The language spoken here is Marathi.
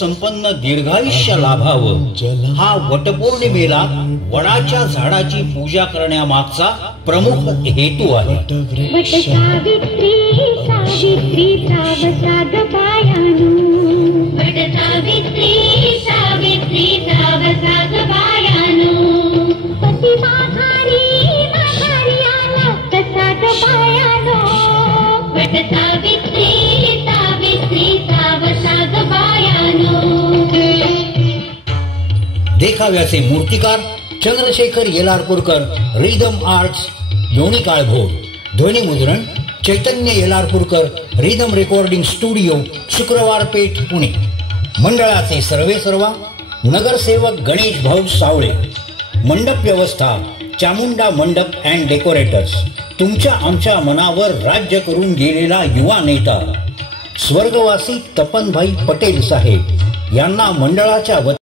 संपन्न दीर्घायुष्य लाभावं हा वटपौर्णिमेला वडाच्या झाडाची पूजा करण्यामागचा प्रमुख हेतू आहे. वट सावित्री सावित्री सावसाग पायानु, वट सावित्री सावित्री सावसाग पायानु, पती माघारी माघारी आला कसाग पायानो, वट सावित्री सावित्री सावसाग पायानो. देखाव्याचे मूर्तिकार चंद्रशेखर येलारपूरकर, रिदम आर्ट्स, लोणी काळभोर. ध्वनिमुद्रण चैतन्य येलारपूरकर, रिदम रेकॉर्डिंग स्टुडिओ, शुक्रवार पेठ, पुणे. मंडळाचे सर्वेसर्वा नगरसेवक गणेश भाऊ सावळे. मंडप व्यवस्था चामुंडा मंडप अँड डेकोरेटर्स. तुमच्या आमच्या मनावर राज्य करून गेलेला युवा नेता स्वर्गवासी तपनभाई पटेल साहेब यांना मंडळाच्या